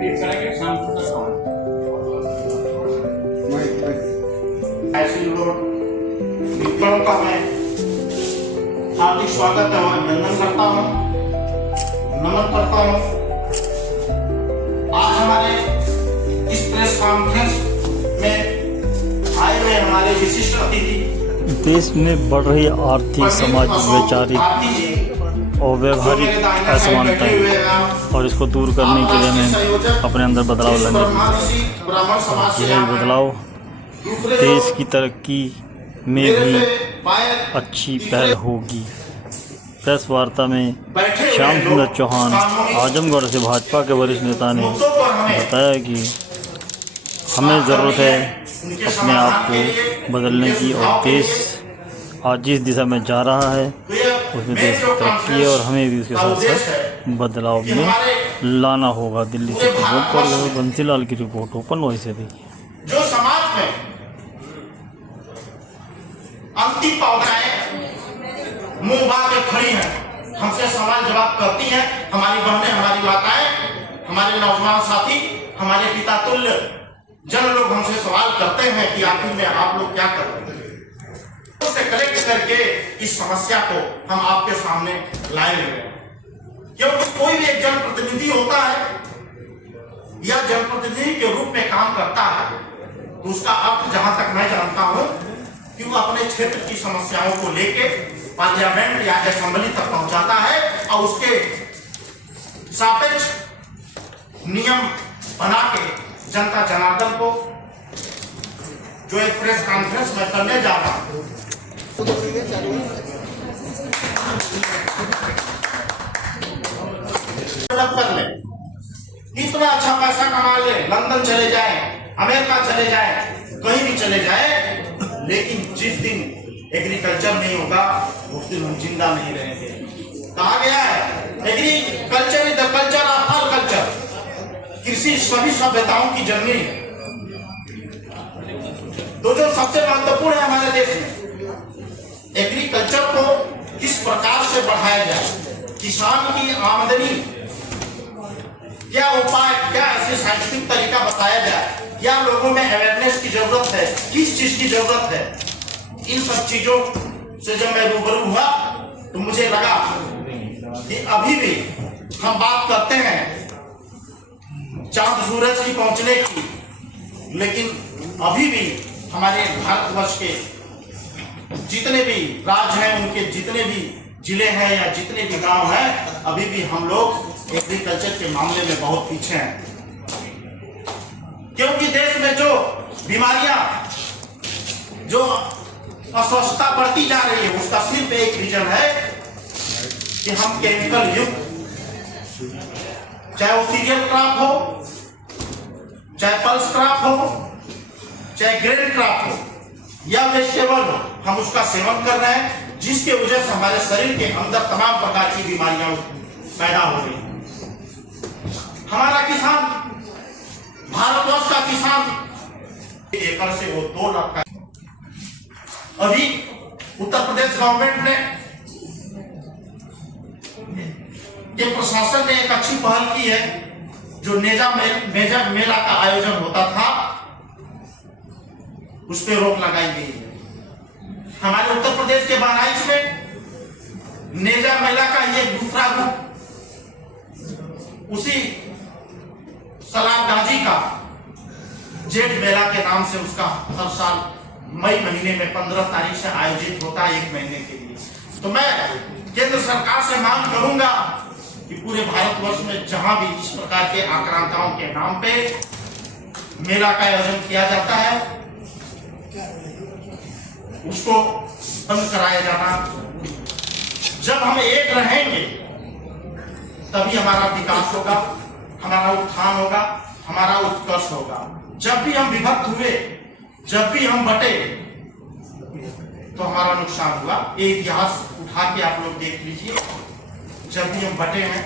Brief करेंगे शाम को ऐसी लोग मित्रों का मैं हार्दिक स्वागत है अभिनंदन करता हूँ, नमन करता हूँ। आज हमारे इस प्रेस कॉन्फ्रेंस में आए हुए हमारे विशिष्ट अतिथि देश में बढ़ रही आर्थिक, सामाजिक, वैचारिक और व्यवहारिक असमानताएं और इसको दूर करने के लिए हमें अपने अंदर बदलाव लाने की यही बदलाव देश की तरक्की में भी अच्छी पहल होगी। प्रेस वार्ता में श्याम सुंदर चौहान आजमगढ़ से भाजपा के वरिष्ठ नेता ने बताया कि हमें ज़रूरत है अपने आप को बदलने की और देश आज जिस दिशा में जा रहा है उसमें देश की तरक्की है और हमें भी उसके साथ साथ बदलाव में लाना होगा। दिल्ली से रिपोर्ट कर बंसीलाल की रिपोर्ट ओपन वॉइस से देखिए। जो समाज में अंतिम पौधाएं मुंह बांध के खड़ी हैं, हमसे सवाल जवाब करती हैं। हमारी बहनें, हमारी माताएं, हमारे नौजवान साथी, हमारे पिता तुल्य जन लोग हमसे सवाल करते हैं कि आखिर में आप लोग क्या करते हैं। उससे कलेक्ट करके इस समस्या को हम आपके सामने लाएंगे, क्योंकि कोई भी एक जनप्रतिनिधि होता है या जनप्रतिनिधि के रूप में काम करता है तो उसका अर्थ जहां तक मैं जानता हूं कि वो अपने क्षेत्र की समस्याओं को लेके पार्लियामेंट या असेंबली तक पहुंचाता है और उसके सापेक्ष नियम बना के जनता जनार्दन को जो एक प्रेस कॉन्फ्रेंस में करने जा रहा हूं कर ले, इतना अच्छा पैसा कमा ले, लंदन चले जाए, अमेरिका चले जाए, कहीं भी चले जाए, लेकिन जिस दिन एग्रीकल्चर नहीं होगा उस दिन हम जिंदा नहीं रहेंगे। कहा गया है agriculture is the culture of all culture, कृषि सभी सभ्यताओं की जननी है। तो जो सबसे महत्वपूर्ण है हमारे देश में, एग्रीकल्चर को किस प्रकार से बढ़ाया जाए, किसान की आमदनी क्या उपाय, क्या ऐसे साइंटिफिक तरीका बताया जाए, क्या लोगों में अवेयरनेस की जरूरत है, किस चीज की जरूरत है। इन सब चीजों से जब मैं रूबरू हुआ तो मुझे लगा कि अभी भी हम बात करते हैं चांद सूरज की पहुंचने की, लेकिन अभी भी हमारे भारतवर्ष के जितने भी राज्य हैं, उनके जितने भी जिले हैं या जितने भी गांव हैं, अभी भी हम लोग एग्रीकल्चर के मामले में बहुत पीछे हैं। क्योंकि देश में जो बीमारियां, जो अस्वस्थता बढ़ती जा रही है, उसका सिर्फ एक रीजन है कि हम केमिकल युक्त, चाहे वो सीरियल क्रॉप हो, चाहे पल्स क्रॉप हो, चाहे ग्रेन क्रॉप हो या वेजिटेबल हो, हम उसका सेवन कर रहे हैं, जिसके वजह से हमारे शरीर के अंदर तमाम प्रकार की बीमारियां पैदा हो रही हैं। हमारा किसान, भारतवर्ष का किसान एकड़ से वो 2 लाख का। अभी उत्तर प्रदेश गवर्नमेंट ने, ये प्रशासन ने एक अच्छी पहल की है। जो मेजा मेला का आयोजन होता था उस पर रोक लगाई गई है। हमारे उत्तर प्रदेश के बहराइच में नेजा मेला का ये दूसरा रूप, उसी सलाम गाजी का जेठ मेला के नाम से उसका हर साल मई महीने में 15 तारीख से आयोजित होता है, 1 महीने के लिए। तो मैं केंद्र सरकार से मांग करूंगा कि पूरे भारतवर्ष में जहां भी इस प्रकार के आक्रांताओं के नाम पे मेला का आयोजन किया जाता है, उसको बंद कराया जाना। जब हम एक रहेंगे तभी हमारा विकास होगा, हमारा उत्थान होगा, हमारा उत्कर्ष होगा। जब भी हम विभक्त हुए, जब भी हम बटे, तो हमारा नुकसान हुआ। ये इतिहास उठा के आप लोग देख लीजिए, जब भी हम बटे हैं,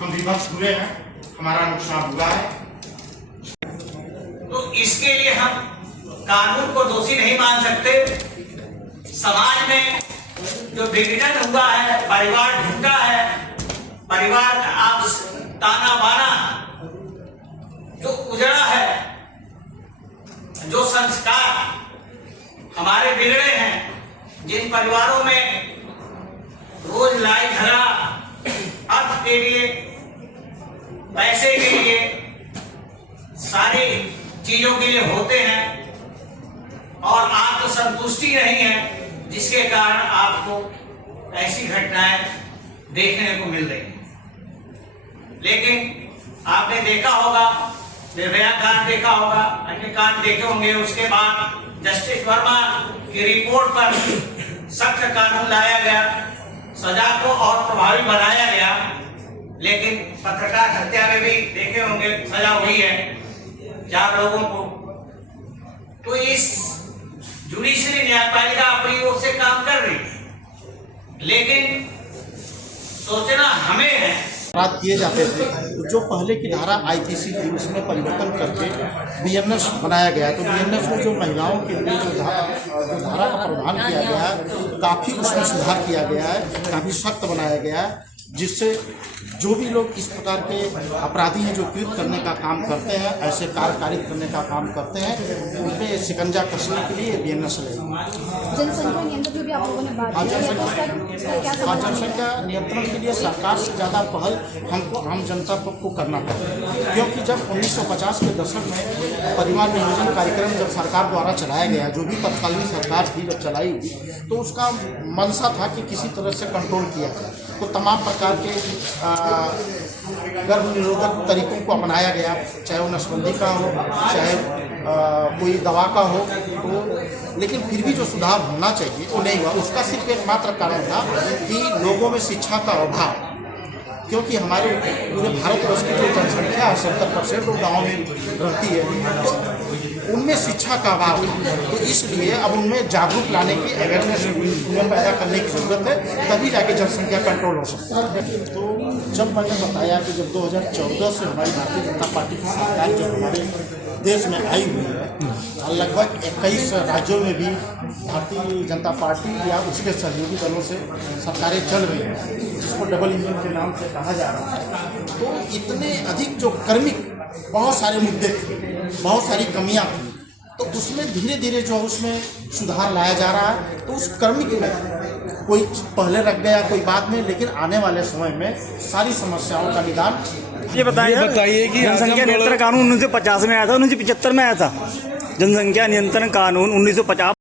हम विभक्त हुए हैं, हमारा नुकसान हुआ है। तो इसके लिए हम कानून को दोषी नहीं मान सकते। समाज में जो विघटन हुआ है, परिवार ढूंढा है, परिवार का आप ताना बाना, जिन परिवारों में रोज लाई झगड़ा अर्थ के लिए, पैसे के लिए, सारी चीजों के लिए होते हैं और आत्मसंतुष्टि नहीं है, जिसके कारण आपको ऐसी घटनाएं देखने को मिल रही हैं। लेकिन आपने देखा होगा, निर्भया कांड देखा होगा, अन्य कांड देखे होंगे। उसके बाद जस्टिस वर्मा की रिपोर्ट पर सख्त कानून लाया गया, सजा को और प्रभावी बनाया गया। लेकिन पत्रकार हत्या में भी देखे होंगे सजा हुई है 4 लोगों को। तो इस जुडिशरी न्यायपालिका अपनी ओर से काम कर रही है, लेकिन सोचना हमें है। अपराध किए जाते थे तो जो पहले की धारा आईपीसी थी उसमें परिवर्तन करके बीएनएस बनाया गया। तो बीएनएस में जो महिलाओं के लिए जो धारा का प्रावधान किया गया है, काफ़ी उसमें सुधार किया गया है, काफ़ी सख्त बनाया गया है, जिससे जो भी लोग इस प्रकार के अपराधी हैं जो कृत करने का काम करते हैं, ऐसे कार्य कारित करने का काम करते हैं, उन पर शिकंजा कसने के लिए बीएनएस लगेगा। जनसंख्या नियंत्रण की भी आप लोगों ने बात की है, तो उसका क्या समझ जनसंख्या नियंत्रण के लिए सरकार से ज़्यादा पहल हमको आम जनता को करना पड़ेगा, क्योंकि जब 1950 के दशक में परिवार नियोजन कार्यक्रम जब सरकार द्वारा चलाया गया, जो भी तत्कालीन सरकार थी जब चलाई, तो उसका मंशा था कि किसी तरह से कंट्रोल किया जाए। तो तमाम प्रकार के गर्भ निरोधक तरीकों को अपनाया गया, चाहे वो नसबंदी का हो, चाहे कोई दवा का हो, तो लेकिन फिर भी जो सुधार होना चाहिए वो नहीं हुआ। उसका सिर्फ एकमात्र कारण था कि लोगों में शिक्षा का अभाव, क्योंकि हमारे पूरे भारतवर्ष की जो जनसंख्या है 70% वो गाँव में रहती है, तो उनमें शिक्षा का अभाव है। तो इसलिए अब उनमें जागरूक लाने की, अवेयरनेस उनमें पैदा करने की ज़रूरत है, तभी जाके जनसंख्या कंट्रोल हो सकता है। तो जब मैंने बताया कि जब 2014 से हमारी भारतीय जनता पार्टी की सरकार जब हमारे देश में आई हुई है, लगभग 21 राज्यों में भी भारतीय जनता पार्टी या उसके सहयोगी दलों से सरकारें चल रही हैं, जिसको डबल इंजन के नाम से कहा जा रहा है। तो इतने अधिक जो कर्मिक बहुत सारे मुद्दे थे, बहुत सारी कमियां थी, तो उसमें धीरे धीरे जो उसमें सुधार लाया जा रहा है। तो उस कर्मिक में कोई पहले रख गया, कोई बाद में, लेकिन आने वाले समय में सारी समस्याओं का निदान। ये बताइए कि जनसंख्या नियंत्रण कानून 1950 में आया था, 1975 में आया था। जनसंख्या नियंत्रण कानून 1950